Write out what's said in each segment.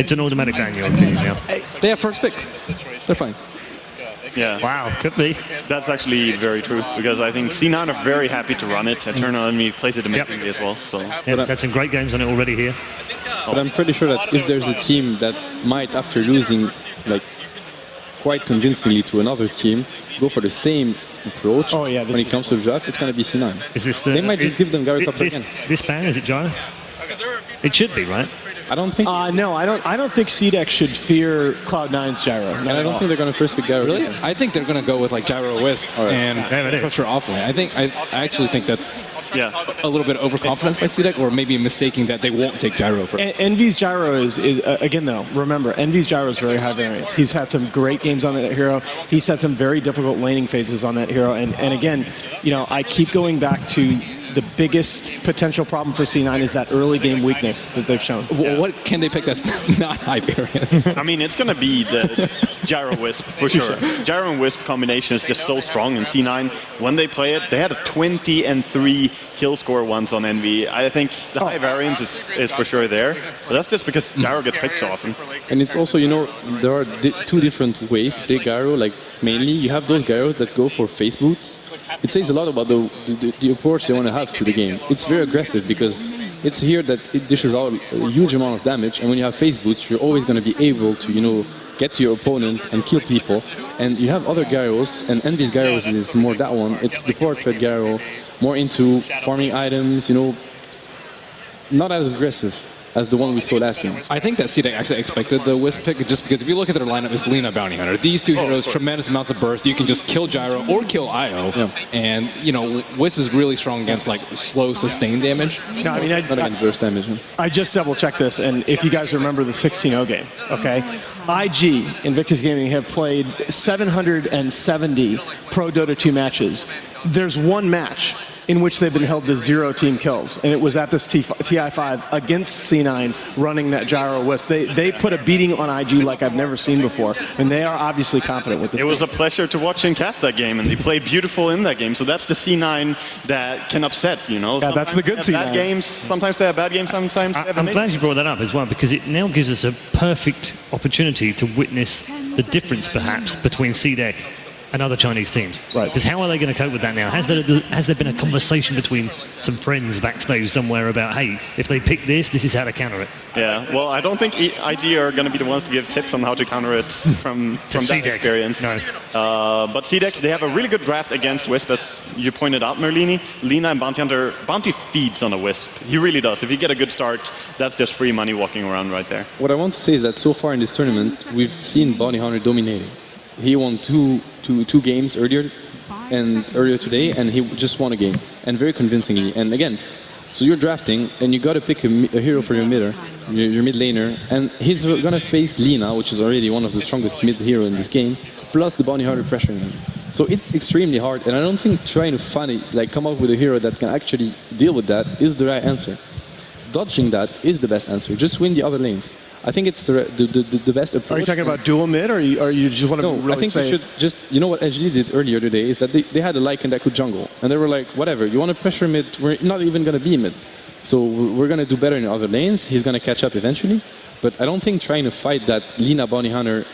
It's an automatic ban, in your opinion, now. They have first pick. They're fine. Yeah. Wow, could be. That's actually very true, because I think C9 are very happy to run it. Eternal Enemy plays it amazingly as well. So. Yeah, they've had some great games on it already here. But I'm pretty sure that if there's a team that might, after losing like quite convincingly to another team, go for the same approach when it comes to the draft, it's going to be C9. Is this the, they might just give them Gyrocopter again. This ban, is it Gyro? It should be, right? I don't think. No, I don't think CDEC should fear Cloud9's Gyro. And I don't think they're going to first pick Gyro. Really? I think they're going to go with like Gyro Wisp and pressure offlane. I actually think that's a little bit of overconfidence by CDEC, or maybe mistaking that they won't take Gyro for. Envy's Gyro is again though. Remember, Envy's Gyro is very high variance. He's had some great games on that hero. He's had some very difficult laning phases on that hero. And again, you know, I keep going back to the biggest potential problem for C9 is that early game weakness that they've shown. What can they pick that's not high variance? I mean, it's going to be the Gyro Wisp for sure. Gyro and Wisp combination is just so strong in C9. When they play it, they had a 20-3 kill score once on Envy. I think the high variance is for sure there. But that's just because Gyro gets picked so often. And it's also, you know, there are two different ways to play Gyro. Like, mainly, you have those Gyros that go for face boots. It says a lot about the approach they want to have to the game. It's very aggressive because it's here that it dishes out a huge amount of damage, and when you have face boots, you're always going to be able to, you know, get to your opponent and kill people. And you have other Gyros, and Envy's Gyros is more that one. It's the portrait Gyro, more into farming items, you know, not as aggressive as the one we saw last game. I think that CDEC actually expected the Wisp pick, just because if you look at their lineup, it's Lina Bounty Hunter. These two heroes, tremendous amounts of burst. You can just kill Gyro or kill Io. Yeah. And, you know, Wisp is really strong against, like, slow, sustained damage. No, I mean, Not against burst damage. Huh? I just double-checked this, and if you guys remember the 16-0 game, okay? IG, Invictus Gaming, have played 770 Pro Dota 2 matches. There's one match in which they've been held to 0 team kills, and it was at this TI5 against C9 running that Gyro Wisp. They put a beating on IG like I've never seen before, and they are obviously confident with this. It was a pleasure to watch and cast that game, and they played beautiful in that game. So that's the C9 that can upset, you know. Yeah, that's the good C9. Bad games, sometimes they have bad games, sometimes they have I'm amazing. glad you brought that up as well, because it now gives us a perfect opportunity to witness the difference, perhaps, between CDEC and other Chinese teams. Right. Because how are they going to cope with that now? Has there been a conversation between some friends backstage somewhere about, hey, if they pick this is how to counter it? Yeah, well, I don't think IG are going to be the ones to give tips on how to counter it from that CDEC. experience. No. But CDEC, they have a really good draft against Wisp, as you pointed out, Merlini. Lina and Bounty Hunter, Bounty feeds on a Wisp. He really does. If you get a good start, that's just free money walking around right there. What I want to say is that so far in this tournament, we've seen Bounty Hunter dominating. He won two games earlier today, and he just won a game, and very convincingly. And again, so you're drafting, and you got to pick a hero for your mid laner, and he's gonna face Lina, which is already one of the strongest mid hero in this game, plus the Bounty Hunter pressuring him. So it's extremely hard, and I don't think trying to come up with a hero that can actually deal with that is the right answer. Dodging that is the best answer. Just win the other lanes. I think it's the best approach. Are you talking about dual mid, or you just want to really I think say... you should just, you know what Edgley did earlier today is that they had a Lycan that could jungle. And they were like, whatever, you want to pressure mid, we're not even going to be mid. So we're going to do better in other lanes. He's going to catch up eventually. But I don't think trying to fight that Lina Bounty Hunter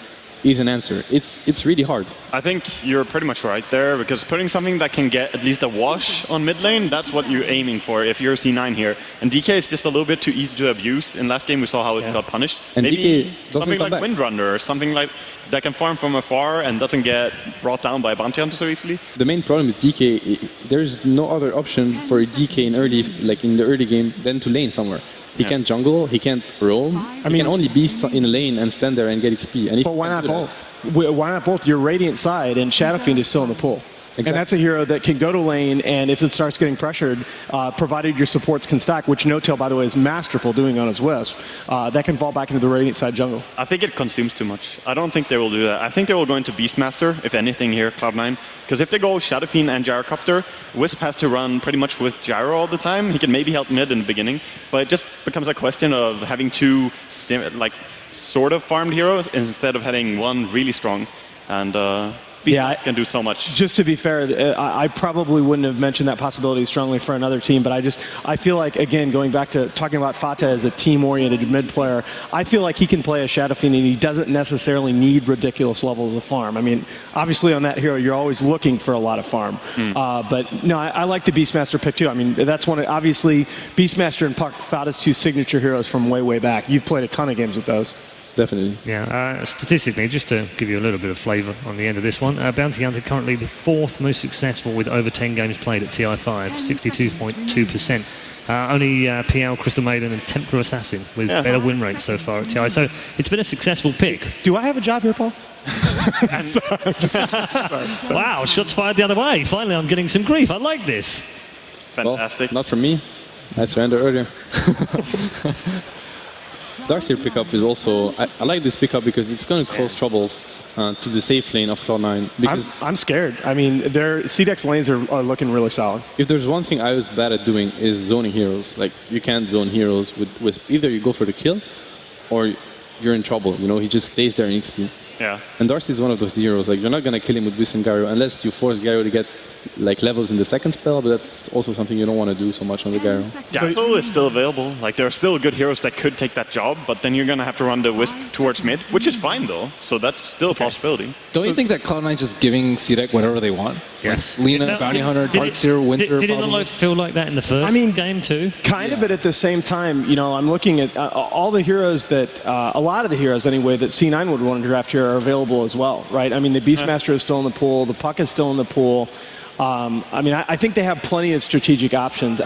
is an answer. It's really hard. I think you're pretty much right there, because putting something that can get at least a wash on mid lane, that's what you're aiming for if you're C9 here. And DK is just a little bit too easy to abuse. In last game we saw how it got punished. And maybe DK doesn't something come like back. Windrunner or something like that can farm from afar and doesn't get brought down by a Bounty Hunter so easily. The main problem with DK, there's no other option for a DK in the early game than to lane somewhere. He can't jungle, he can't roam. He can only be in a lane and stand there and get XP. And But why not both? Why not both? Your Radiant side and Shadow Fiend is still in the pool. Exactly. And that's a hero that can go to lane, and if it starts getting pressured, provided your supports can stack, which No-Tail, by the way, is masterful doing on his Wisp, that can fall back into the Radiant side jungle. I think it consumes too much. I don't think they will do that. I think they will go into Beastmaster, if anything, here, Cloud9. Because if they go Shadow Fiend and Gyrocopter, Wisp has to run pretty much with Gyro all the time. He can maybe help mid in the beginning, but it just becomes a question of having two sort of farmed heroes instead of having one really strong. And Beastmaster can do so much. Just to be fair, I probably wouldn't have mentioned that possibility strongly for another team, but I feel like, again, going back to talking about Fata as a team-oriented mid player, I feel like he can play a Shadow Fiend and he doesn't necessarily need ridiculous levels of farm. I mean, obviously on that hero, you're always looking for a lot of farm. But no, I like the Beastmaster pick too. I mean, that's one of, obviously, Beastmaster and Puck, Fata's two signature heroes from way, way back. You've played a ton of games with those. Definitely. Yeah, statistically, just to give you a little bit of flavour on the end of this one, Bounty Hunter currently the 4th most successful with over 10 games played at TI5, 62.2%. Only PL, Crystal Maiden, and Templar Assassin with better win rates so far at TI. So it's been a successful pick. Do I have a job here, Paul? Wow, shots fired the other way. Finally, I'm getting some grief. I like this. Fantastic. Well, not from me. I surrendered earlier. Darkseer pickup is also... I like this pickup because it's going to cause troubles to the safe lane of Cloud9. Because I'm scared. I mean, their CDEC lanes are looking really solid. if there's one thing I was bad at doing is zoning heroes. Like, you can't zone heroes with Wisp. Either you go for the kill or you're in trouble. You know, he just stays there in XP. Yeah. And Darcy is one of those heroes. Like, you're not going to kill him with Wisp and Gyro unless you force Gyro to get like levels in the second spell, but that's also something you don't want to do so much on the Gyro. Yasuo is still available. Like, there are still good heroes that could take that job, but then you're going to have to run the Wisp towards mid, which is fine though. So that's still a possibility. Don't you think that Cloud9's just giving CDEC whatever they want? Yes. Like Lina, Bounty Hunter, Darkseer, Winter. Did it not feel like that in the first game too? Kind of, but at the same time, you know, I'm looking at all the heroes that, a lot of the heroes anyway, that C9 would want to draft here are available as well, right? I mean, the Beastmaster is still in the pool, the Puck is still in the pool. I mean, I think they have plenty of strategic options.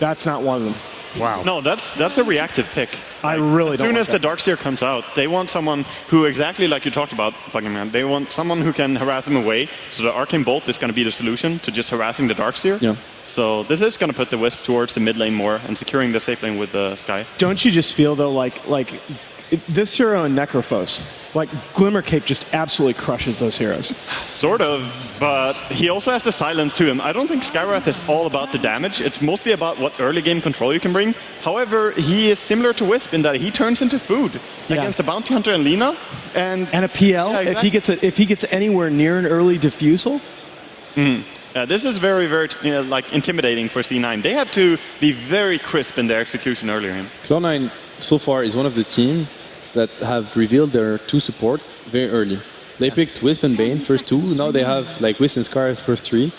That's not one of them. Wow. No, that's a reactive pick. I really As don't soon like as the Darkseer comes out, they want someone who, exactly like you talked about, fucking man, they want someone who can harass him away. So the Arcane Bolt is going to be the solution to just harassing the Darkseer. Yeah. So this is going to put the Wisp towards the mid lane more and securing the safe lane with the Sky. Don't you just feel, though, like this hero in Necrophos, like Glimmer Cape just absolutely crushes those heroes. Sort of, but he also has the silence to him. I don't think Skywrath is all about the damage. It's mostly about what early game control you can bring. However, he is similar to Wisp in that he turns into food against the Bounty Hunter and Lina. And a PL, yeah, exactly. if he gets anywhere near an early diffusal. This is very, very like intimidating for C9. They have to be very crisp in their execution earlier. Cloud9 so far is one of the teams that have revealed their two supports very early. They picked Wisp and Bane first two. Now they have like Wisp and Scar first three.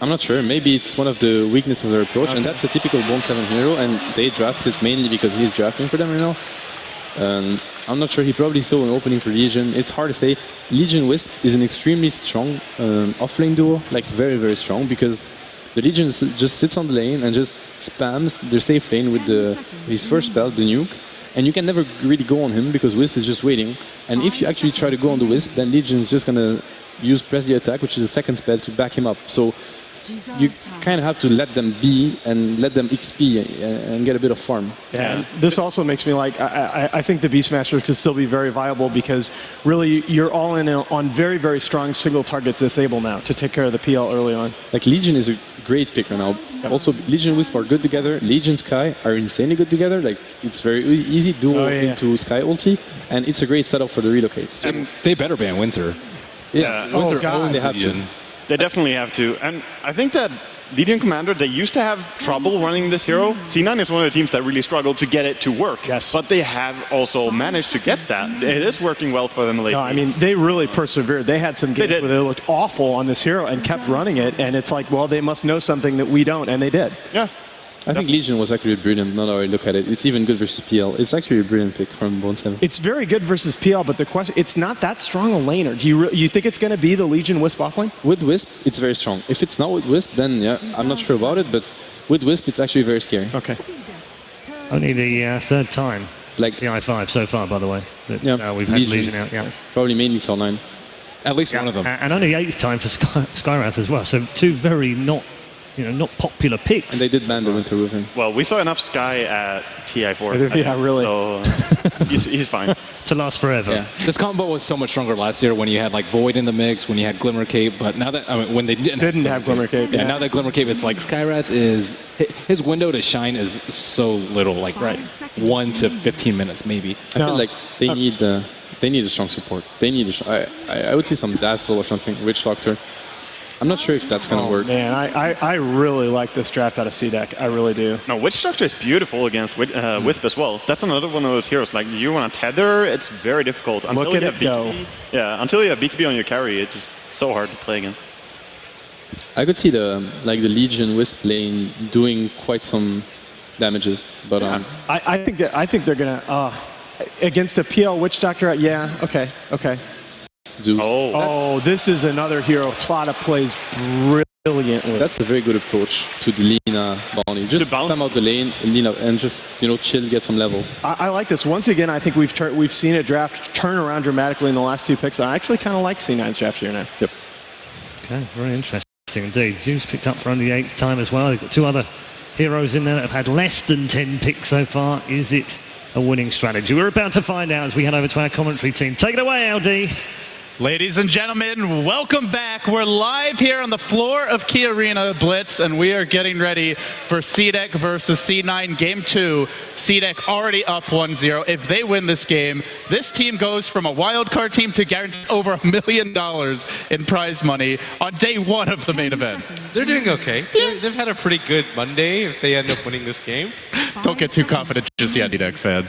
I'm not sure. Maybe it's one of the weaknesses of their approach, and that's a typical bo3 hero. And they drafted mainly because he's drafting for them right now. I'm not sure. He probably saw an opening for Legion. It's hard to say. Legion Wisp is an extremely strong offlane duo, like very, very strong, because the Legion just sits on the lane and just spams their safe lane with his first spell, the nuke. And you can never really go on him because Wisp is just waiting. And if you actually try to go on the Wisp, then Legion is just going to use Press the Attack, which is a second spell, to back him up. So you kind of have to let them be and let them XP and get a bit of farm. Yeah. This also makes me like, I think the Beastmaster could still be very viable because really you're all in on very, very strong single target disable now to take care of the PL early on. Like Legion is a great pick right now. Also, Legion and Wisp are good together. Legion Sky are insanely good together. Like, it's very easy duo into Sky ulti, and it's a great setup for the relocate. So and they better ban Winter. Yeah, Winter they have to. They definitely have to. And I think that Legion Commander, they used to have trouble running this hero. C9 is one of the teams that really struggled to get it to work. Yes. But they have also managed to get that. It is working well for them lately. No, I mean, they really persevered. They had some games where they looked awful on this hero and kept running it. And it's like, well, they must know something that we don't. And they did. Yeah. I think Legion was actually brilliant, now that I look at it. It's even good versus PL. It's actually a brilliant pick from bo3. It's very good versus PL, but the question, it's not that strong a laner. Do you think it's going to be the Legion Wisp offlane? With Wisp, it's very strong. If it's not with Wisp, then yeah, I'm not sure about it, but with Wisp, it's actually very scary. Okay. Only the third time, like TI5 so far, by the way, that we've had Legion out. Yeah. Probably mainly Cloud9. At least one of them. And only 8th time for Skywrath as well. So two very not popular picks. And they did ban the Winter with him. Well, we saw enough Sky at TI4. Yeah, really. So he's fine. To last forever. Yeah. This combo was so much stronger last year when you had like Void in the mix, when you had Glimmer Cape, but now that, when they didn't have Glimmer Cape. Yeah, now that Glimmer Cape, it's like Skywrath is, his window to shine is so little, like 1 to 15 minutes maybe. I feel like they they need a strong support. They need I would see some Dazzle or something, Witch Doctor. I'm not sure if that's going to work. Man, I really like this draft out of CDEC. I really do. No, Witch Doctor is beautiful against Wisp as well. That's another one of those heroes. Like, you want to tether, it's very difficult. Until Look at you it have go. BKB, yeah, until you have BKB on your carry, it's just so hard to play against. I could see the Legion Wisp lane doing quite some damages, but I think they're gonna against a PL Witch Doctor. Yeah, okay. Zeus. Oh, this is another hero Fada plays brilliantly. That's a very good approach to the Lina bounty. Just spam out the lane, Lina, and just chill, get some levels. I like this. Once again, I think we've seen a draft turn around dramatically in the last 2 picks. I actually kind of like C9's draft here now. Yep. Okay, very interesting indeed. Zeus picked up for only the 8th time as well. They've got 2 other heroes in there that have had less than 10 picks so far. Is it a winning strategy? We're about to find out as we head over to our commentary team. Take it away, LD. Ladies and gentlemen, welcome back. We're live here on the floor of Key Arena Blitz, and we are getting ready for CDEC versus C9 Game 2. CDEC already up 1-0. If they win this game, this team goes from a wildcard team to guarantee over $1 million in prize money on day 1 of the main event. They're doing okay. They've had a pretty good Monday if they end up winning this game. Don't get too confident just yet, CDEC fans.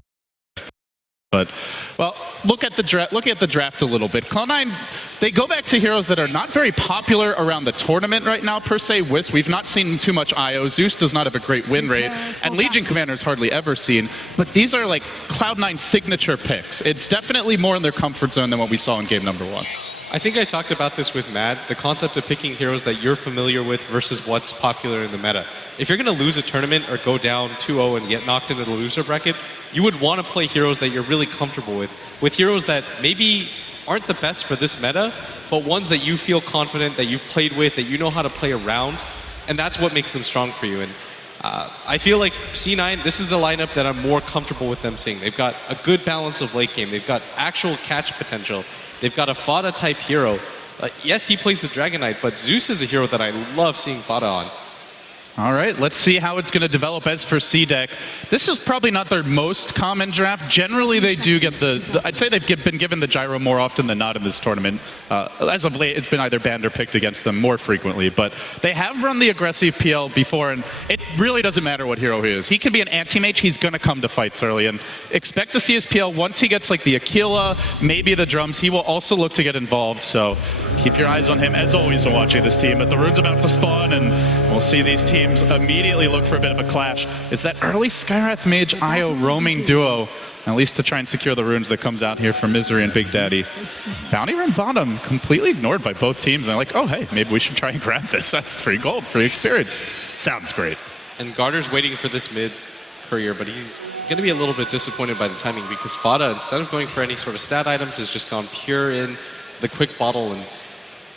But, well, look at the draft a little bit. Cloud9, they go back to heroes that are not very popular around the tournament right now, per se. Wisp, we've not seen too much IO. Zeus does not have a great win rate, and Legion Commander's hardly ever seen. But these are like Cloud9 signature picks. It's definitely more in their comfort zone than what we saw in game number 1. I think I talked about this with Matt, the concept of picking heroes that you're familiar with versus what's popular in the meta. If you're going to lose a tournament or go down 2-0 and get knocked into the loser bracket, you would want to play heroes that you're really comfortable with heroes that maybe aren't the best for this meta, but ones that you feel confident, that you've played with, that you know how to play around, and that's what makes them strong for you. And I feel like C9, this is the lineup that I'm more comfortable with them seeing. They've got a good balance of late game. They've got actual catch potential. They've got a Fada type hero. Yes, he plays the Dragon Knight, but Zeus is a hero that I love seeing Fada on. All right, let's see how it's going to develop. As for CDEC, this is probably not their most common draft. Generally, they do get I'd say they've been given the gyro more often than not in this tournament. As of late, it's been either banned or picked against them more frequently. But they have run the aggressive PL before, and it really doesn't matter what hero he is. He can be an anti-mage. He's going to come to fights early, and expect to see his PL once he gets like the Aquila, maybe the drums. He will also look to get involved. So keep your eyes on him as always when watching this team. But the rune's about to spawn, and we'll see these teams immediately look for a bit of a clash. It's that early Skywrath Mage IO roaming duo, at least to try and secure the runes that comes out here from Misery and Big Daddy. Bounty run bottom, completely ignored by both teams. And they're like, oh, hey, maybe we should try and grab this. That's free gold, free experience. Sounds great. And Garter's waiting for this mid courier, but he's going to be a little bit disappointed by the timing because Fada, instead of going for any sort of stat items, has just gone pure in for the quick bottle. And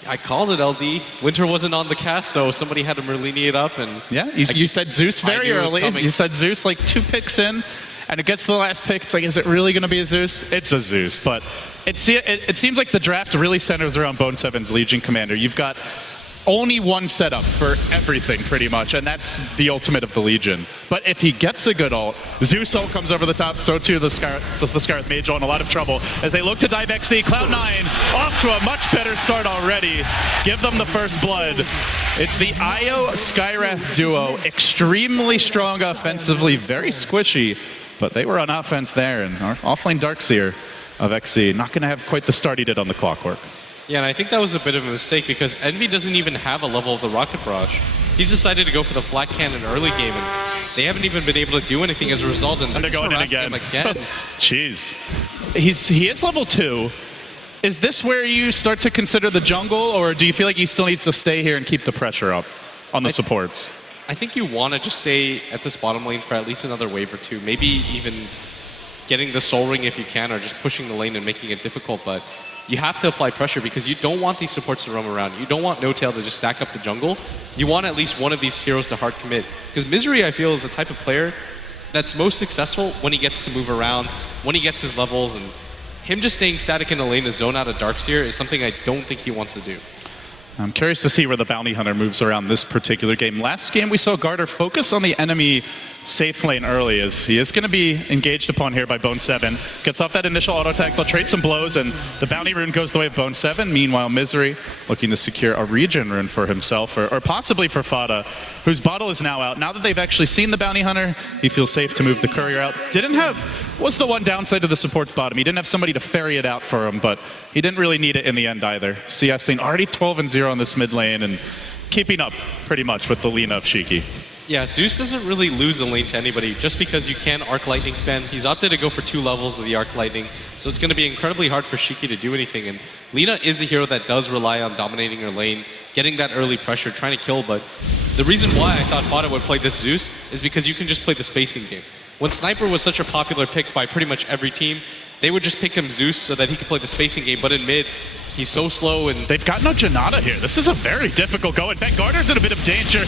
I called it, LD. Winter wasn't on the cast, so somebody had to Merlini it up. And yeah, you said Zeus very early. You said Zeus like 2 picks in, and it gets to the last pick. It's like, is it really going to be a Zeus? It's a Zeus, but it seems like the draft really centers around Bo3's Legion Commander. You've got only one setup for everything, pretty much, and that's the ultimate of the Legion. But if he gets a good ult, Zeus ult comes over the top, so too the Skywrath Mage ult in a lot of trouble as they look to dive XC. Cloud9 off to a much better start already. Give them the first blood. It's the IO Skywrath duo, extremely strong offensively, very squishy, but they were on offense there, and our offlane Darkseer of XC not going to have quite the start he did on the Clockwork. Yeah, and I think that was a bit of a mistake because Envy doesn't even have a level of the Rocket Barrage. He's decided to go for the flat cannon early game, and they haven't even been able to do anything as a result. And they're going in again. Jeez. He is level 2. Is this where you start to consider the jungle, or do you feel like he still needs to stay here and keep the pressure up on the supports? I think you want to just stay at this bottom lane for at least another wave or 2, maybe even getting the Soul Ring if you can, or just pushing the lane and making it difficult. But you have to apply pressure because you don't want these supports to roam around. You don't want No-Tail to just stack up the jungle. You want at least one of these heroes to hard commit. Because Misery, I feel, is the type of player that's most successful when he gets to move around, when he gets his levels, and him just staying static in the lane to zone out a Darkseer is something I don't think he wants to do. I'm curious to see where the Bounty Hunter moves around this particular game. Last game, we saw Garter focus on the enemy safe lane early, as he is going to be engaged upon here by Bone7. Gets off that initial auto attack, they'll trade some blows, and the bounty rune goes the way of Bone7. Meanwhile, Misery looking to secure a regen rune for himself, or possibly for Fada, whose bottle is now out. Now that they've actually seen the bounty hunter, he feels safe to move the courier out. Was the one downside to the support's bottom. He didn't have somebody to ferry it out for him, but he didn't really need it in the end either. CS lane already 12-0 on this mid lane, and keeping up pretty much with the lean of Shiki. Yeah, Zeus doesn't really lose a lane to anybody just because you can Arc Lightning spam. He's opted to go for 2 levels of the Arc Lightning, so it's going to be incredibly hard for Shiki to do anything. And Lina is a hero that does rely on dominating her lane, getting that early pressure, trying to kill, but the reason why I thought Fada would play this Zeus is because you can just play the spacing game. When Sniper was such a popular pick by pretty much every team, they would just pick him Zeus so that he could play the spacing game, but in mid, he's so slow, and they've got no Janata here. This is a very difficult go. In fact, Garter's in a bit of danger.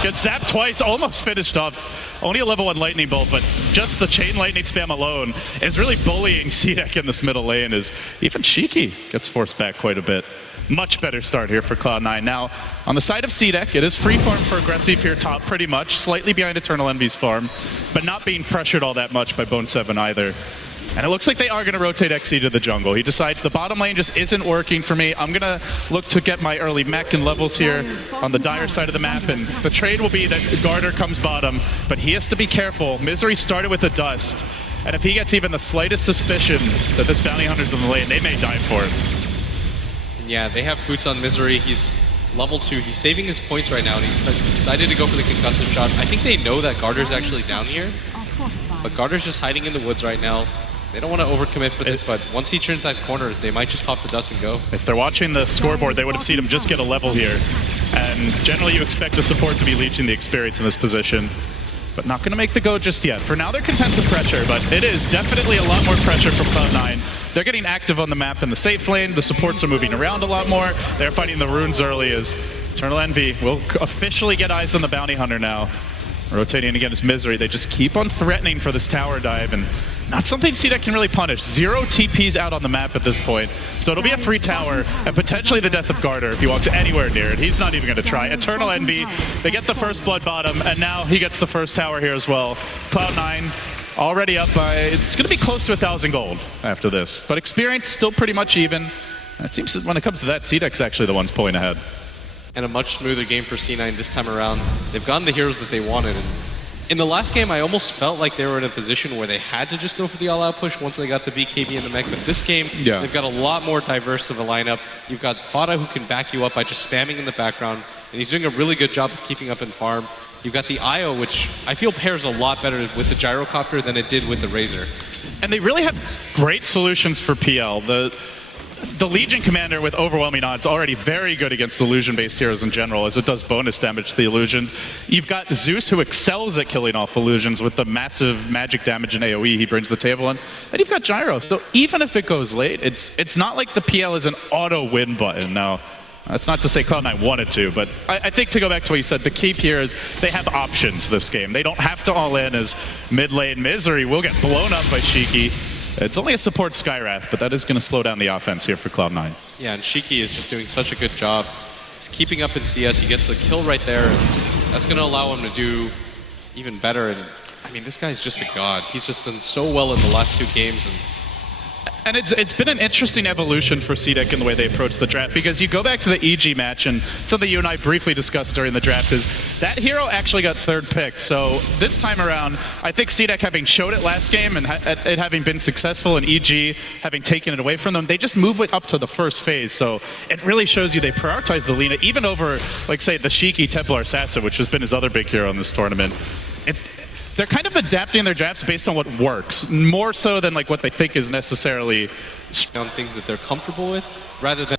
Gets zapped twice, almost finished off. Only a level 1 Lightning Bolt, but just the chain Lightning spam alone is really bullying CDEC in this middle lane, as even Shiki gets forced back quite a bit. Much better start here for Cloud9. Now, on the side of CDEC, it is free farm for aggressive here top pretty much, slightly behind Eternal Envy's farm, but not being pressured all that much by Bone7 either. And it looks like they are going to rotate XC to the jungle. He decides the bottom lane just isn't working for me. I'm going to look to get my early mech and levels here on the dire side of the map. And the trade will be that Garter comes bottom, but he has to be careful. Misery started with the dust. And if he gets even the slightest suspicion that this bounty hunter's in the lane, they may die for it. yeah, they have boots on Misery. He's level 2. He's saving his points right now, and he's decided to go for the concussive shot. I think they know that Garter's actually down here, but Garter's just hiding in the woods right now. They don't want to overcommit for this, but once he turns that corner, they might just pop the dust and go. If they're watching the scoreboard, they would have seen him just get a level here. And generally you expect the support to be leeching the experience in this position, but not going to make the go just yet. For now, they're content to pressure, but it is definitely a lot more pressure from Cloud9. They're getting active on the map in the safe lane. The supports are moving around a lot more. They're fighting the runes early, as Eternal Envy will officially get eyes on the bounty hunter now. Rotating against Misery, they just keep on threatening for this tower dive, and not something CDEC can really punish. 0 TPs out on the map at this point, so it'll be a free tower, and potentially the death of Garter if he walks anywhere near it. He's not even going to try. Eternal Envy, they get the first blood bottom, and now he gets the first tower here as well. Cloud9 already up by, it's going to be close to 1,000 gold after this, but experience still pretty much even. It seems when it comes to that, CDEC's actually the ones pulling ahead. And a much smoother game for C9 this time around. They've gotten the heroes that they wanted. And in the last game, I almost felt like they were in a position where they had to just go for the all-out push once they got the BKB and the mech. But this game, they've got a lot more diverse of a lineup. You've got Fada who can back you up by just spamming in the background, and he's doing a really good job of keeping up in farm. You've got the IO, which I feel pairs a lot better with the gyrocopter than it did with the Razor. And they really have great solutions for PL. The Legion Commander with overwhelming odds already very good against illusion-based heroes in general, as it does bonus damage to the illusions. You've got Zeus, who excels at killing off illusions with the massive magic damage and AoE he brings to the table, and then you've got Gyro. So even if it goes late, it's not like the PL is an auto-win button. Now, that's not to say Cloud9 wanted to, but I think to go back to what you said, the key here is they have options this game. They don't have to all in, as mid-lane Misery will get blown up by Shiki. It's only a support Skywrath, but that is going to slow down the offense here for Cloud9. Yeah, and Shiki is just doing such a good job. He's keeping up in CS. He gets a kill right there, and that's going to allow him to do even better. And I mean, this guy's just a god. He's just done so well in the last 2 games. And it's been an interesting evolution for CDEC in the way they approach the draft, because you go back to the EG match, and something you and I briefly discussed during the draft is that hero actually got 3rd pick. So this time around, I think CDEC, having showed it last game and it having been successful, and EG having taken it away from them, they just move it up to the first phase. So it really shows you they prioritize the Lina even over, like, say, the Shiki Templar Assassin, which has been his other big hero in this tournament. They're kind of adapting their drafts based on what works, more so than like what they think is necessarily on things that they're comfortable with, rather than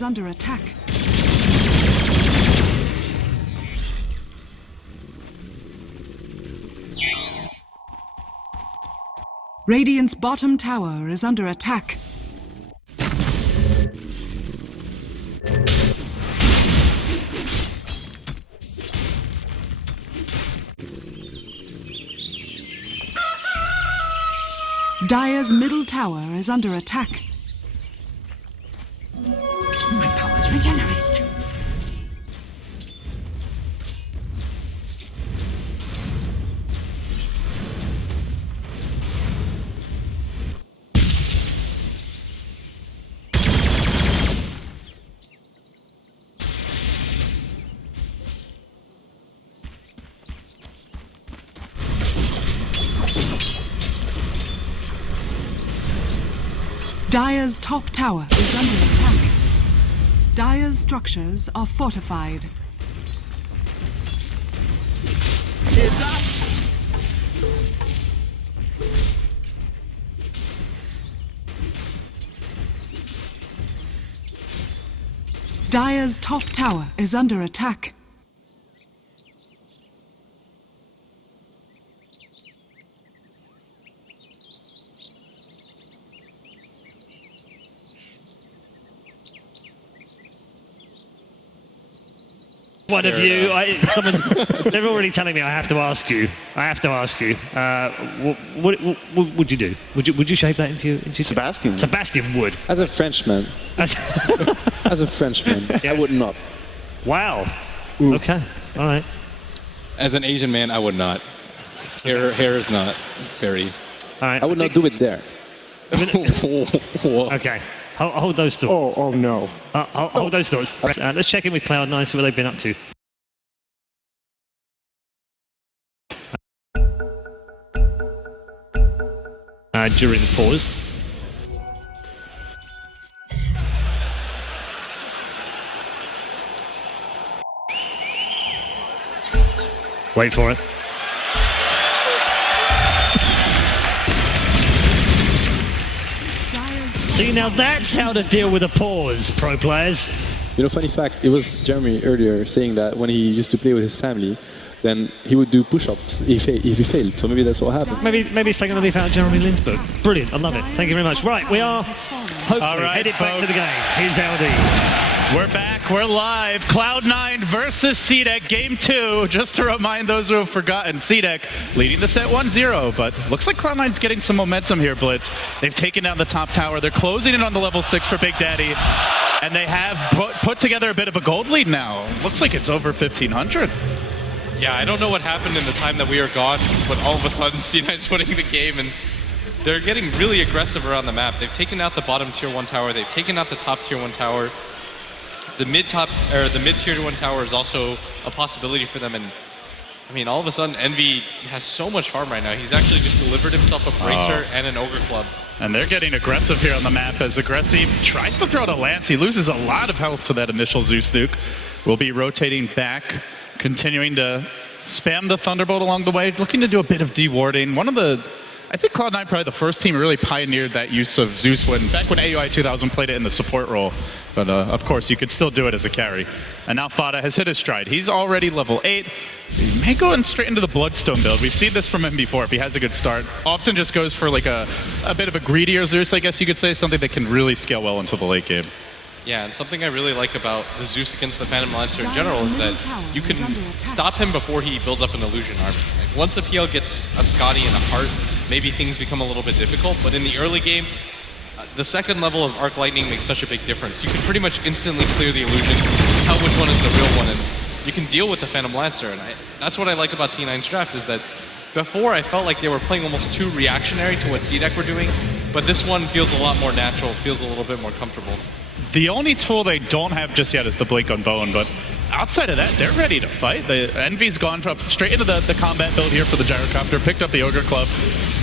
is under attack. Radiant's bottom tower is under attack. Dire's middle tower is under attack. My powers regenerate. Dire's top tower is under attack. Dire's structures are fortified. It's up! Dire's top tower is under attack. One of you, they're already telling me I have to ask you. What would you do? Would you shave that into your Sebastian. Sebastian would. As a Frenchman. As a Frenchman, I would not. Wow. Ooh. Okay. All right. As an Asian man, I would not. Hair is not very. All right. I would not do it there. Okay. Hold those thoughts. Oh no. Hold those thoughts. Let's check in with Cloud9, see what they've been up to. During the pause. Wait for it. See, now that's how to deal with a pause, pro players. You know, funny fact, it was Jeremy earlier saying that when he used to play with his family, then he would do push-ups if he failed. So maybe that's what happened. Maybe he's taking a leaf out of Jeremy Lin's book. Brilliant, I love it. Thank you very much. Right, we are hopefully headed back to the game. Here's LD. We're back, we're live. Cloud9 versus CDEC, game 2. Just to remind those who have forgotten, CDEC leading the set 1-0, but looks like Cloud9's getting some momentum here, Blitz. They've taken down the top tower. They're closing in on the level 6 for Big Daddy, and they have put together a bit of a gold lead now. Looks like it's over 1,500. Yeah, I don't know what happened in the time that we were gone, but all of a sudden C9's winning the game, and they're getting really aggressive around the map. They've taken out the bottom tier 1 tower. They've taken out the top tier 1 tower. The mid tier 1 tower is also a possibility for them, and I mean, all of a sudden Envy has so much farm right now. He's actually just delivered himself a Bracer and an Ogre Club. And they're getting aggressive here on the map as Aggressive tries to throw out a Lance. He loses a lot of health to that initial Zeus nuke. We'll be rotating back, continuing to spam the Thunderbolt along the way, looking to do a bit of dewarding. I think Cloud9 probably the first team really pioneered that use of Zeus back when AUI 2000 played it in the support role. But of course, you could still do it as a carry. And now Fada has hit his stride. He's already level 8. He may go straight into the Bloodstone build. We've seen this from him before if he has a good start. Often just goes for like a bit of a greedier Zeus, I guess you could say, something that can really scale well into the late game. Yeah, and something I really like about the Zeus against the Phantom Lancer in general is that you can stop him before he builds up an Illusion army. Like, once a PL gets a Scotty and a Heart, maybe things become a little bit difficult, but in the early game, the second level of Arc Lightning makes such a big difference. You can pretty much instantly clear the illusions, tell which one is the real one, and you can deal with the Phantom Lancer. And that's what I like about C9's draft, is that before I felt like they were playing almost too reactionary to what CDEC were doing, but this one feels a lot more natural, feels a little bit more comfortable. The only tool they don't have just yet is the Blink on Bone, but outside of that, they're ready to fight. The Envy's gone straight into the combat build here for the Gyrocopter, picked up the Ogre Club,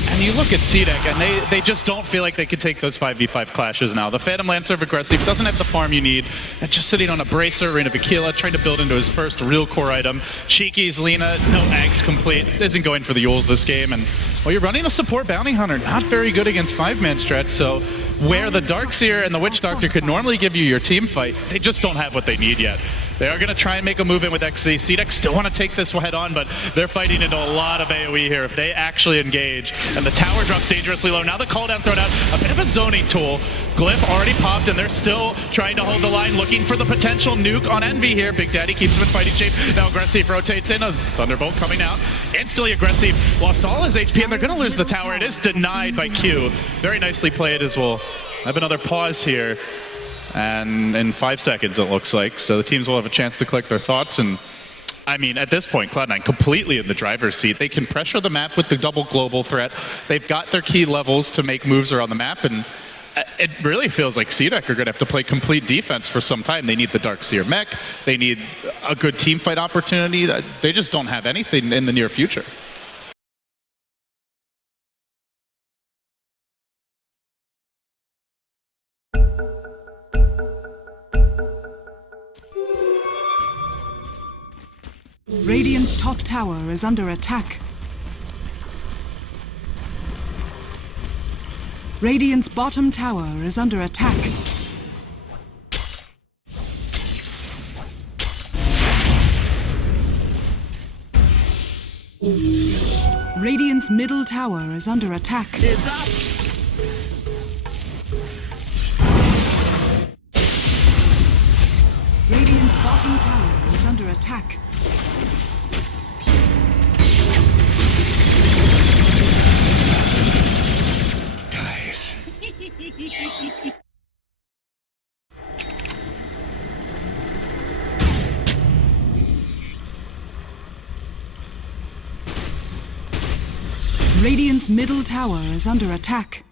and you look at CDEC, and they just don't feel like they could take those 5v5 clashes now. The Phantom Lancer of Aggressive doesn't have the farm you need, and just sitting on a Bracer, Reign of Aquila, trying to build into his first real core item. Cheeky's Lina, no Ags complete, isn't going for the Yules this game, and well, you're running a support bounty hunter, not very good against 5-man strats, so where the Darkseer and the Witch Doctor could normally give you your team fight, they just don't have what they need yet. They are going to try and make a move in with XZ. CDEC still want to take this head on, but they're fighting into a lot of AoE here if they actually engage. And the tower drops dangerously low. Now the call down thrown out, a bit of a zoning tool. Glyph already popped, and they're still trying to hold the line, looking for the potential nuke on Envy here. Big Daddy keeps him in fighting shape. Now Aggressive rotates in, a Thunderbolt coming out. Instantly Aggressive lost all his HP, and they're going to lose the tower. It is denied by Q. Very nicely played as well. Have another pause here. And in 5 seconds, it looks like. So the teams will have a chance to collect their thoughts. And I mean, at this point, Cloud9 completely in the driver's seat. They can pressure the map with the double global threat. They've got their key levels to make moves around the map. And it really feels like CDEC are going to have to play complete defense for some time. They need the Darkseer mech. They need a good team fight opportunity. They just don't have anything in the near future. Radiant's top tower is under attack. Radiant's bottom tower is under attack. Radiant's middle tower is under attack. It's up! Radiant's bottom tower is under attack. Guys. Radiant's middle tower is under attack.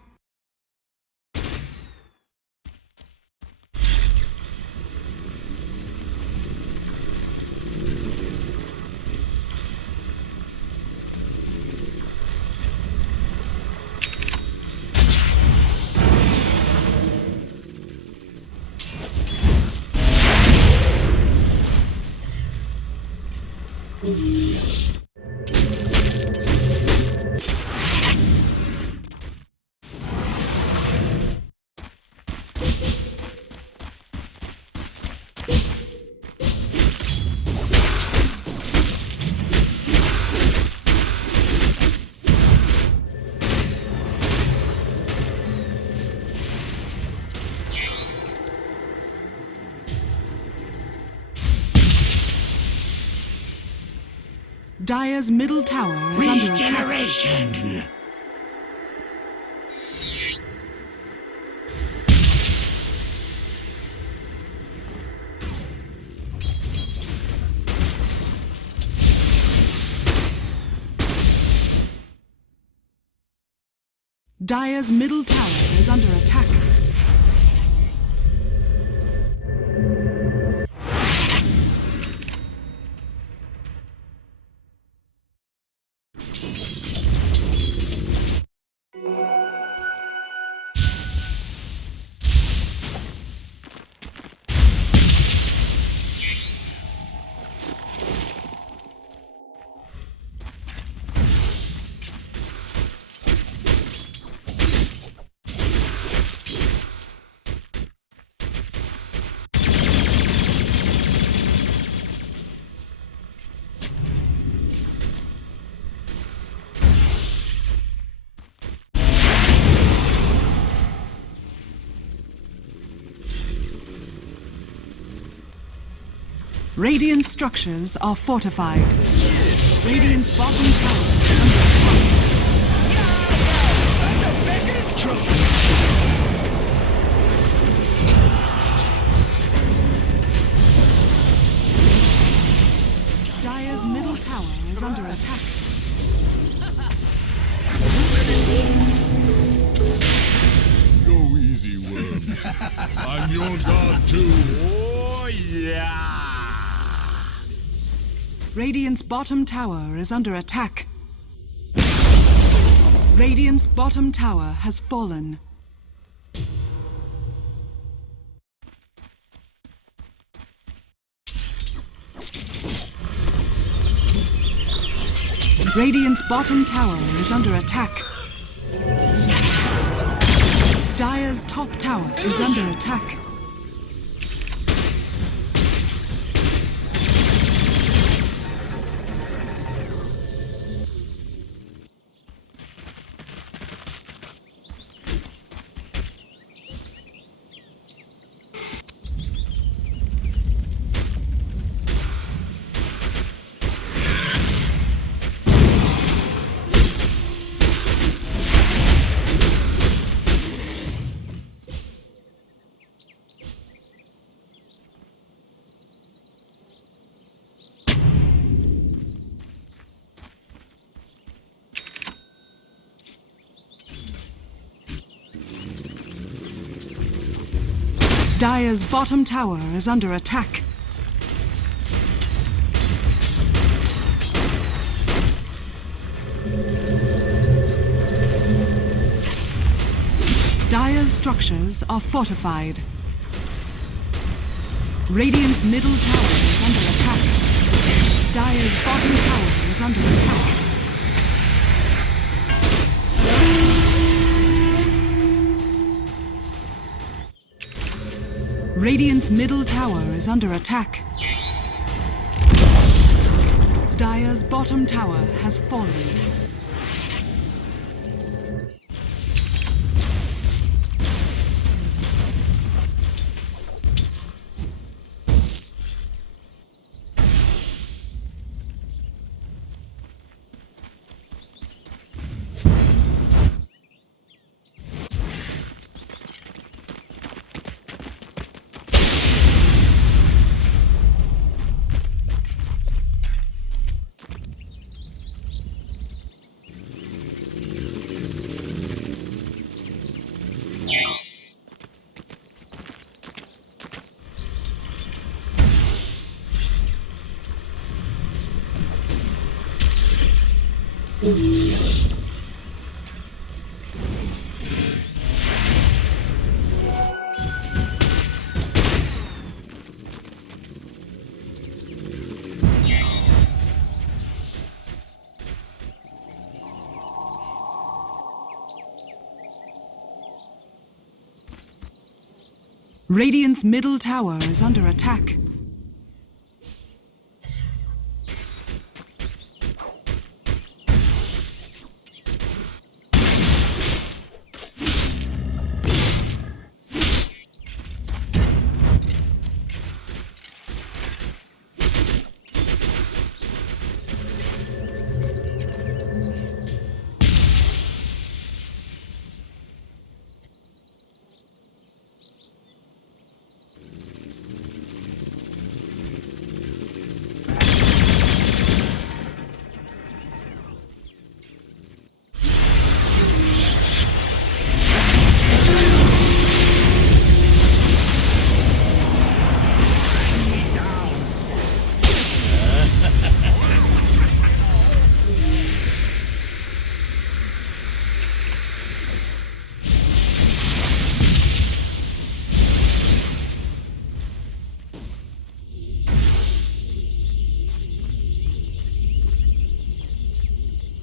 Dire's middle tower is under attack. Regeneration! Dire's middle tower is under attack. Radiant structures are fortified. Radiant's bottom tower is under attack. Dire's middle tower is under attack. Go easy, worms. I'm your god too. Oh, yeah! Radiant's bottom tower is under attack. Radiant's bottom tower has fallen. Radiant's bottom tower is under attack. Dire's Dire's top tower is under attack. Dire's bottom tower is under attack. Dire's structures are fortified. Radiant's middle tower is under attack. Dire's bottom tower is under attack. Radiant's middle tower is under attack. Dire's bottom tower has fallen. Radiant's middle tower is under attack.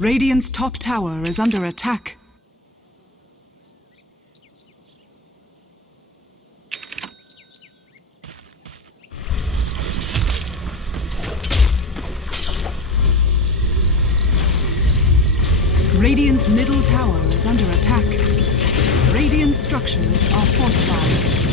Radiant's top tower is under attack. Radiant's middle tower is under attack. Radiant structures are fortified.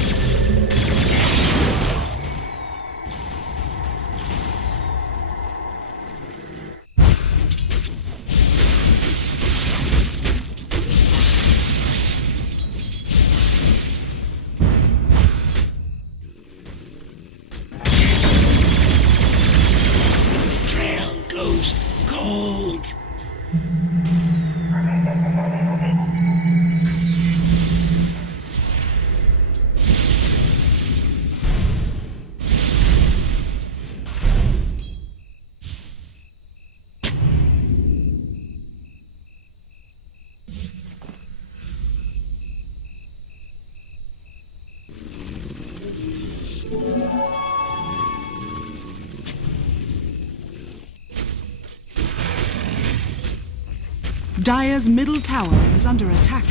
Dire's middle tower is under attack.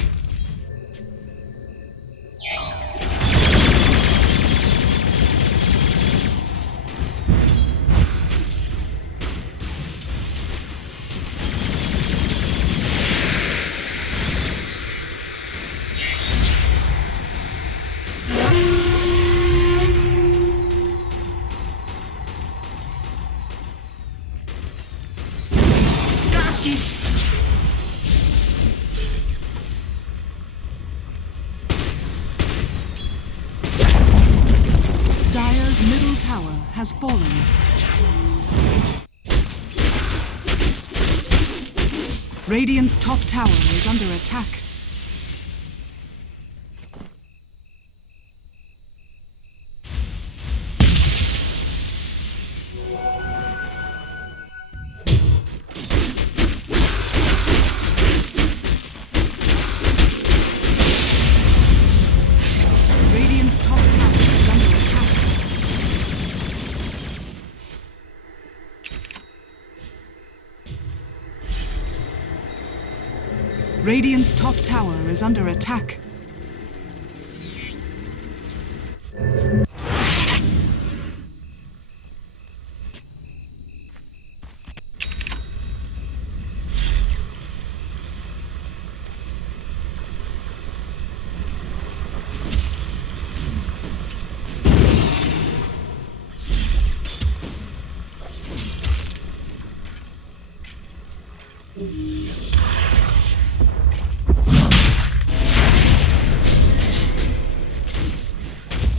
Dire's middle tower has fallen. Radiant's top tower is under attack. Radiant's top tower is under attack. Radiant's top tower is under attack.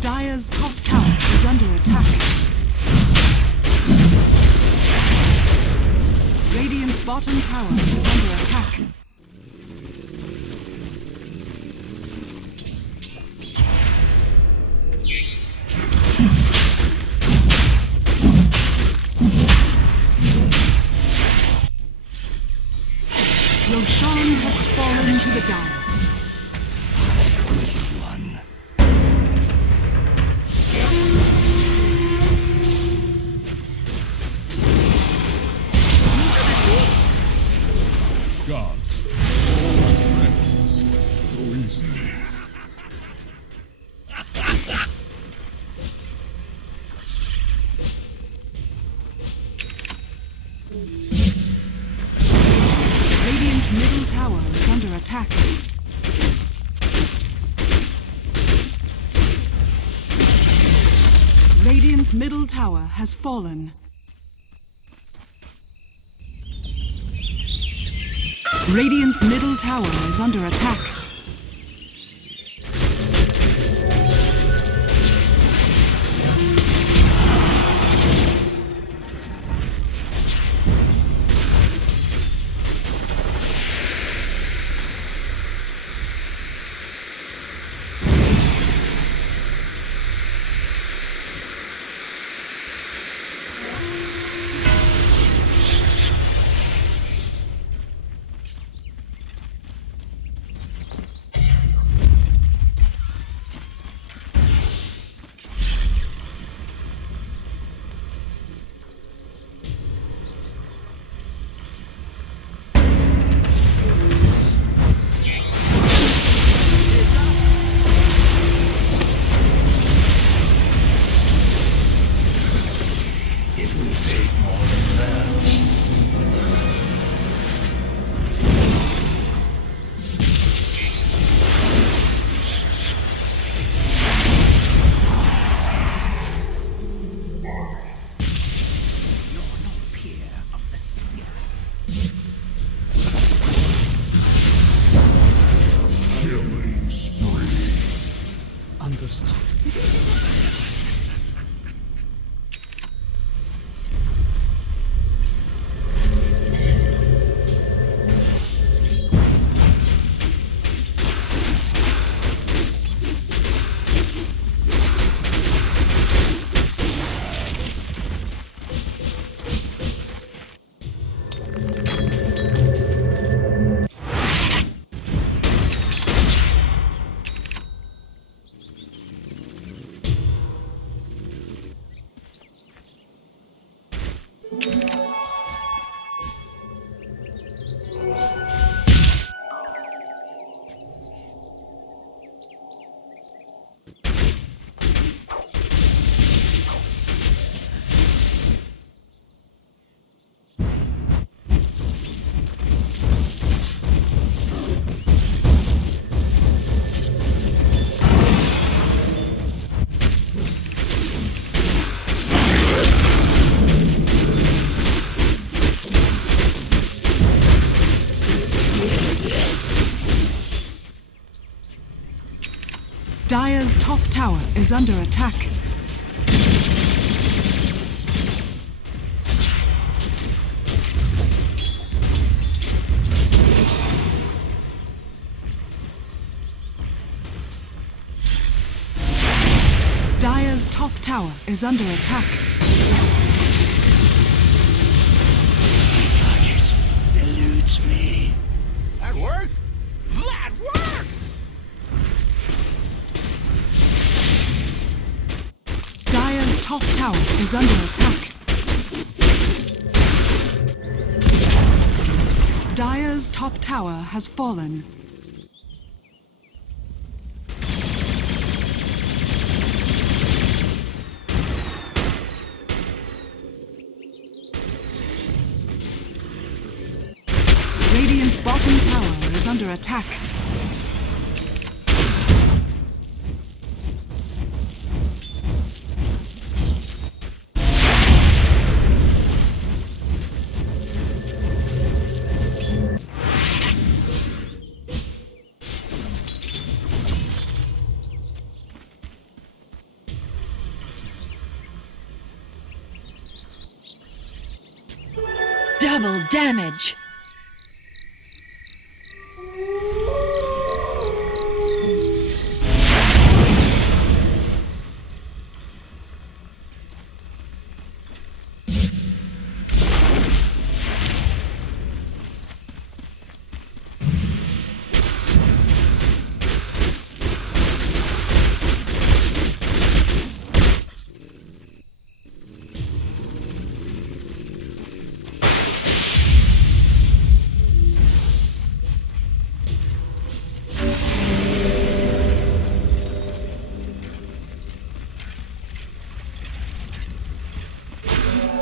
Dire's top tower is under attack. Radiant's bottom tower is under attack. Roshan has fallen to the Dire. Gods. Friends. Go easy. Radiant's middle tower is under attack. Radiant's middle tower has fallen. Radiant's middle tower is under attack. Dire's top tower is under attack. Dire's top tower is under attack. Target eludes me. That worked? That worked! Dire's top tower is under attack. Dire's top tower has fallen. Radiant's bottom tower is under attack. Double damage.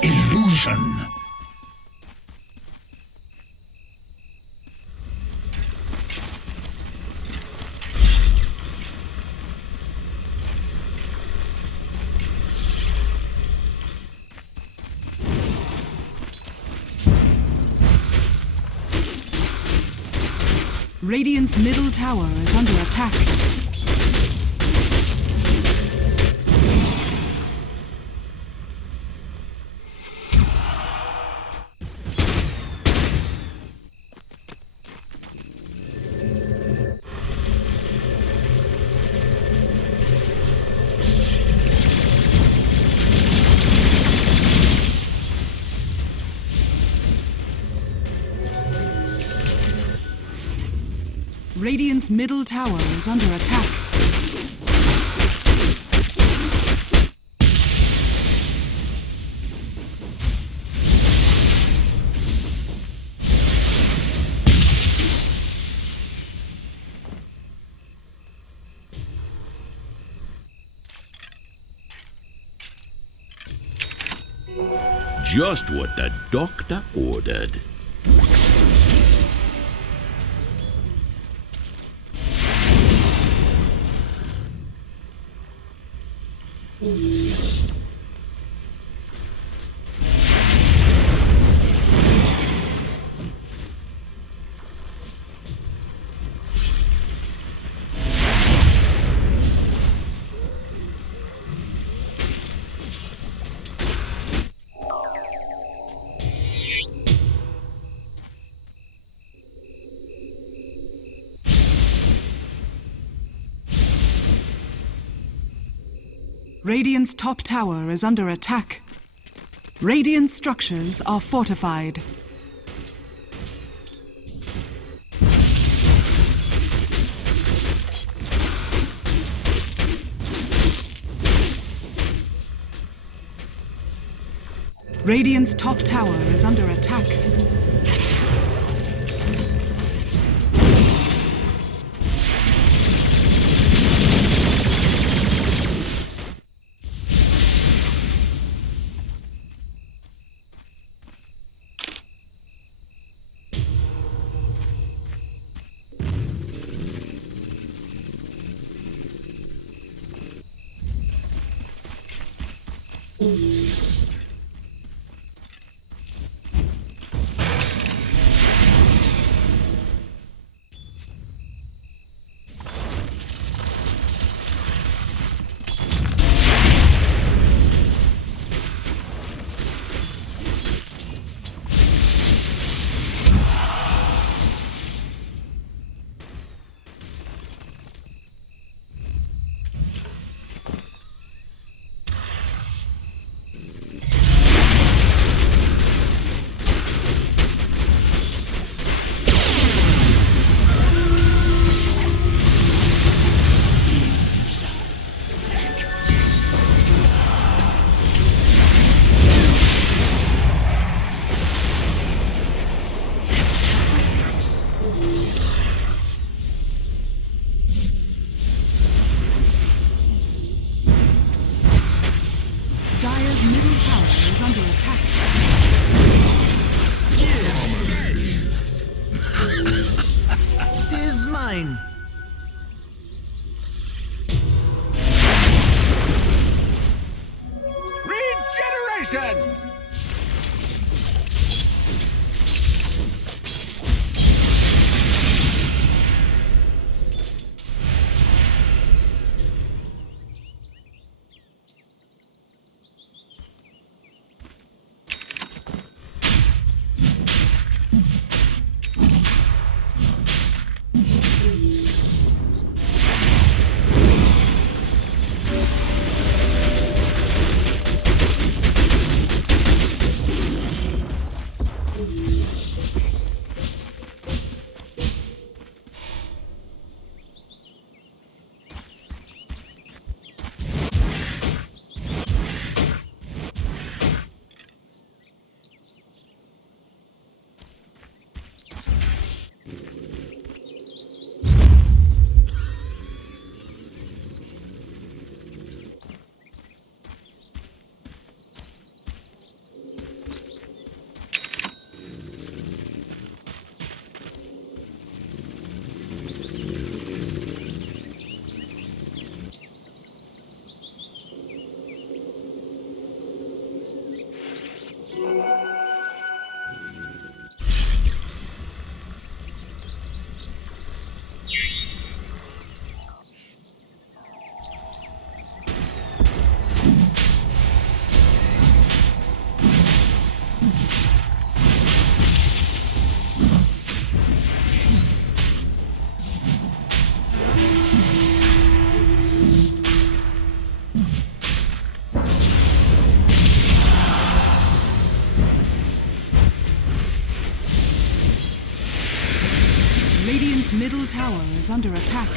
Illusion. Radiant's middle tower is under attack. Radiant's middle tower is under attack. Just what the doctor ordered. Radiant's top tower is under attack. Radiant structures are fortified. Radiant's top tower is under attack. mine. Regeneration! Radiant's middle tower is under attack.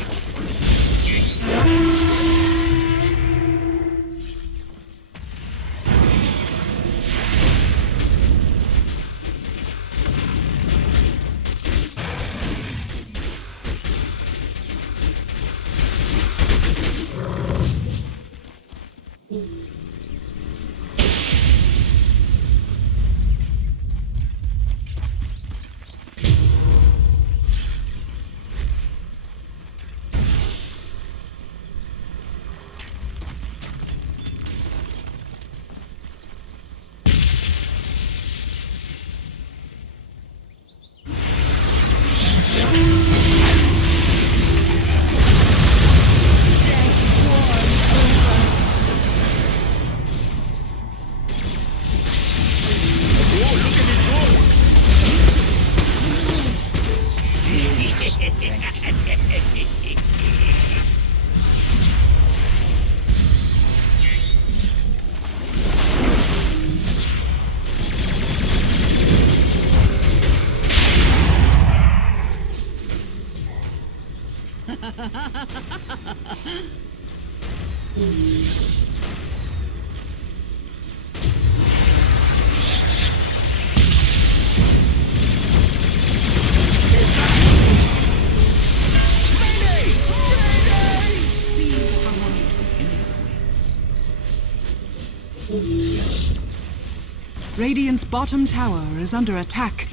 Radiant's bottom tower is under attack.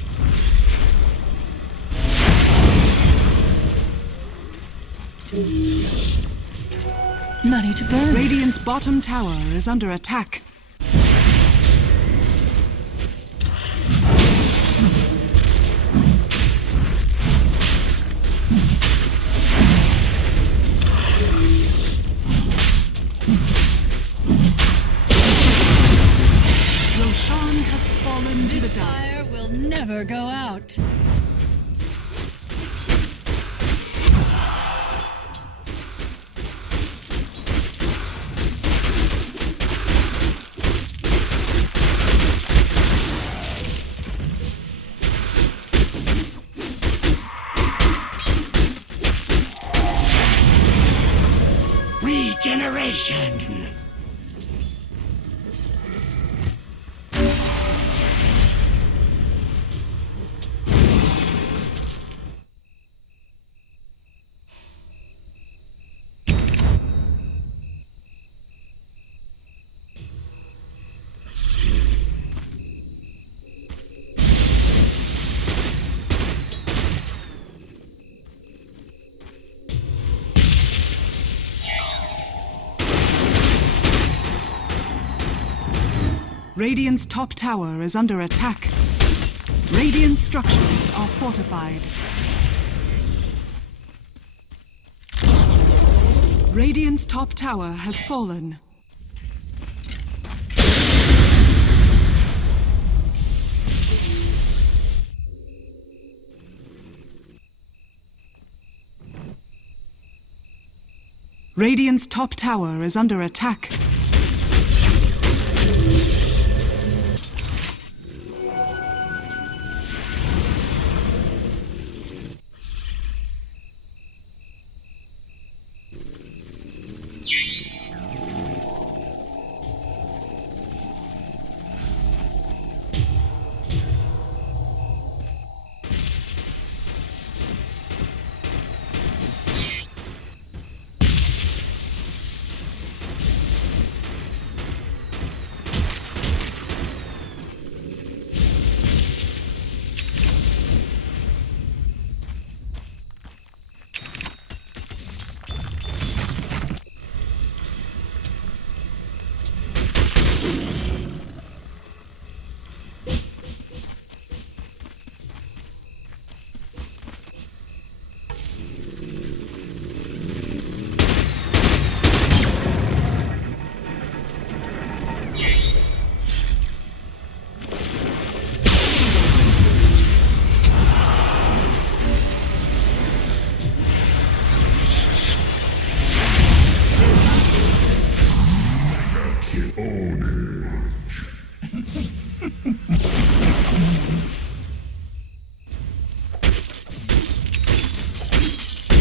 Money to burn. Radiant's bottom tower is under attack. Roshan has fallen to the This dark. fire will never go out. Regeneration! Radiant's top tower is under attack. Radiant structures are fortified. Radiant's top tower has fallen. Radiant's top tower is under attack.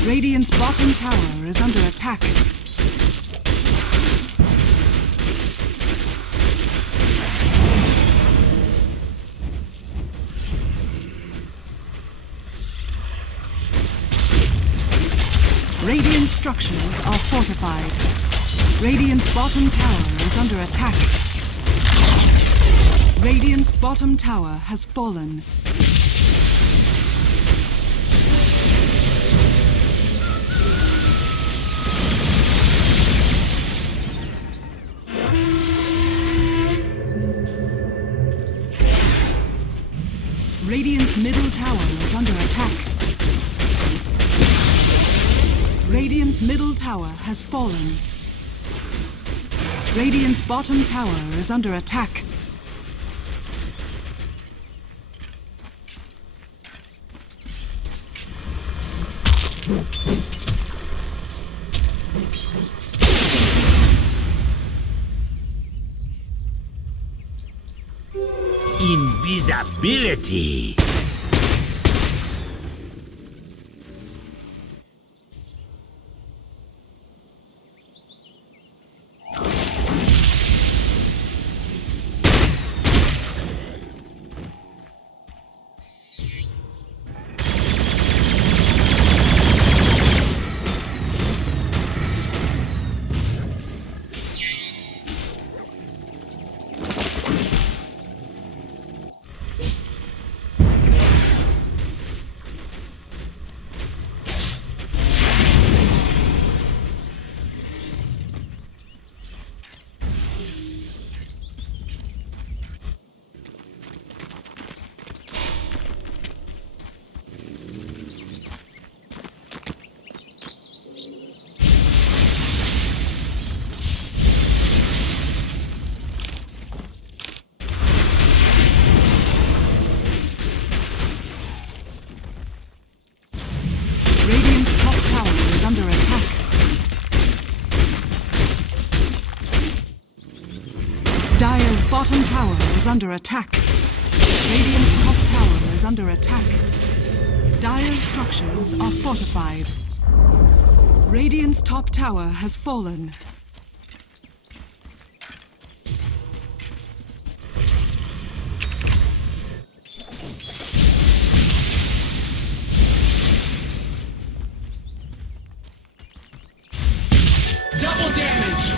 Radiant's bottom tower is under attack. Radiant structures are fortified. Radiant's bottom tower is under attack. Radiant's bottom tower has fallen. Radiant's middle tower is under attack. Radiant's middle tower has fallen. Radiant's bottom tower is under attack. Invisibility. Radiant's top tower is under attack. Dire's bottom tower is under attack. Radiant's top tower is under attack. Dire's structures are fortified. Radiant's top tower has fallen. Double damage!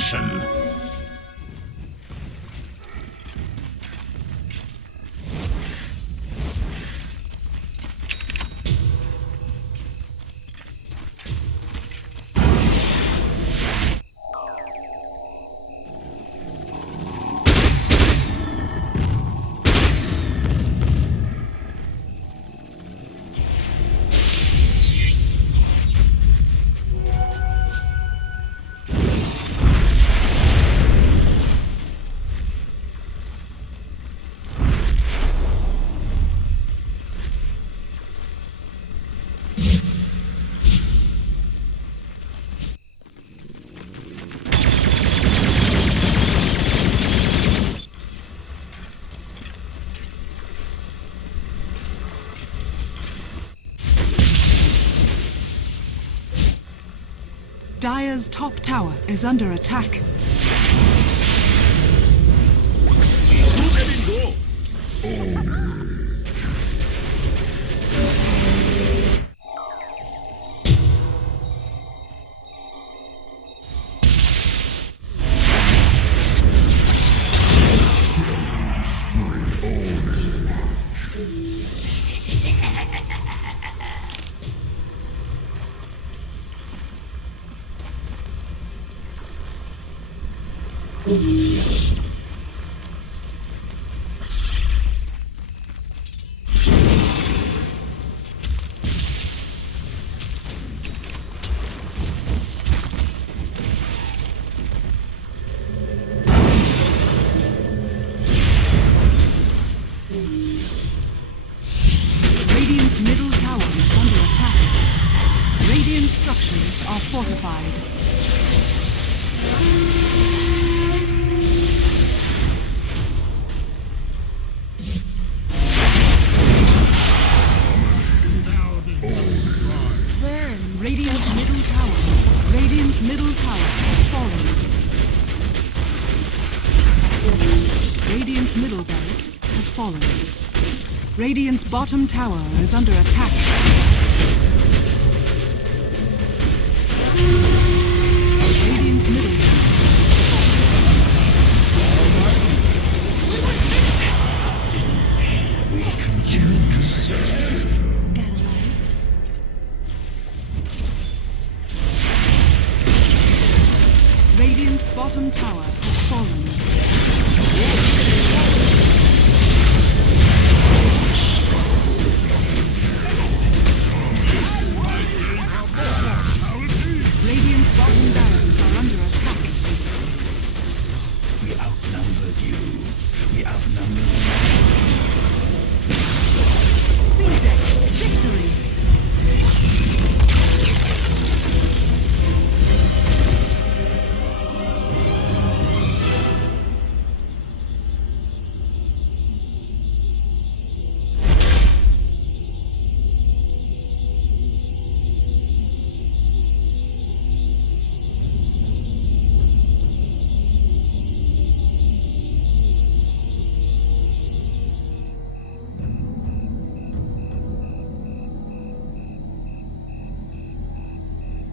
Annihilation! Dire's top tower is under attack. Radiant's middle tower is under attack. Radiant structures are fortified. Radiant's middle tower has fallen. Radiant's middle barracks has fallen. Radiant's bottom tower is under attack. Radiant's middle We continue to serve. Radiant's bottom tower has fallen. Radiant's bottom barracks are under attack. We outnumbered you. We outnumbered CDEC victory!